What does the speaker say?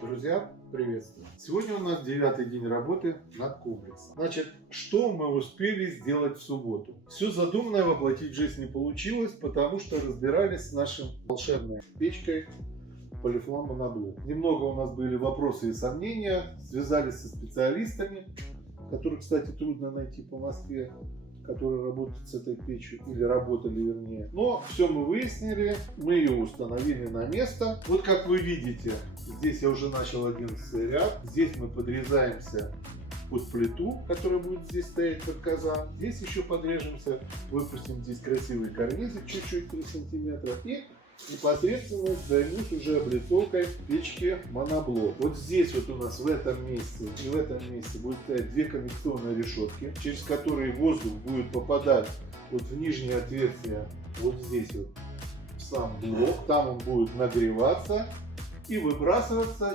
Друзья, приветствую! Сегодня у нас 9-й день работы над комплексом. Значит, что мы успели сделать в субботу? Все задуманное воплотить в жизнь не получилось, потому что разбирались с нашей волшебной печкой Polyflame Monoblok. Немного у нас были вопросы и сомнения, связались со специалистами, которых, кстати, трудно найти по Москве, которые работают с этой печью, или работали вернее. Но все мы выяснили, мы ее установили на место. Вот как вы видите, здесь я уже начал 11 ряд. Здесь мы подрезаемся под плиту, которая будет здесь стоять под казан. Здесь еще подрежемся, выпустим здесь красивый карнизик, чуть-чуть 3 сантиметра. И непосредственно займусь уже облицовкой печки Monoblok. Вот здесь вот у нас в этом месте и в этом месте будет стоять 2 конвекционные решетки, через которые воздух будет попадать вот в нижнее отверстие, вот здесь вот в сам блок. Там он будет нагреваться и выбрасываться